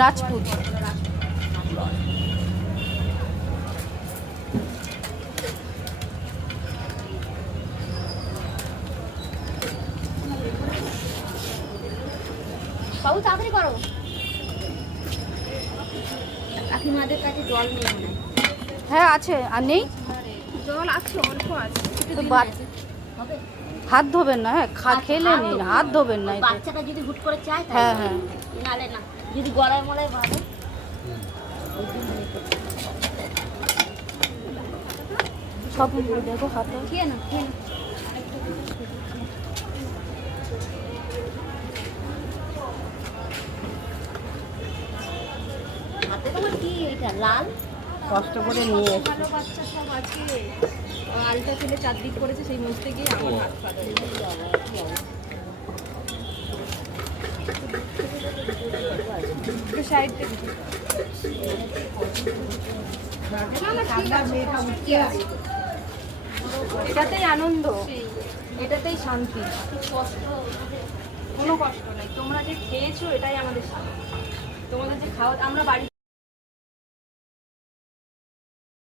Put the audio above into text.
রাজপুত। বাবু তাড়াতাড়ি করো। কাকিমাদের কাছে জল নেই মনে হয়। হ্যাঁ আছে, আর নেই? জল আছে, অল্প আছে। তো হবে? হাত ধোবেন না, হ্যাঁ খেলে নিন, হাত ধোবেন না। বাচ্চাটা যদি হুট করে চায় তাই। হ্যাঁ হ্যাঁ, নালে না, যদি গলায় মলায় বাঁধে। সব দেখো হাতে। খেয়ে না, খেয়ে না। হাতে তোমার কি এটা লাল? কষ্ট করে নিয়ে এসে। ভালো বাচ্চা সব আছে। আলটা ছেলে চারদিক করেছে, সেই মুছতে গিয়ে আমার হাত ফাটা হয়ে গেছে। সাইড থেকে এটাতেই আনন্দ, এটাতেই শান্তি। কোনো কষ্ট নাই। তোমরা যে খেয়েছো এটাই আমাদের শান্তি। তোমাদের যে খাওয়া, আমরা বাড়ি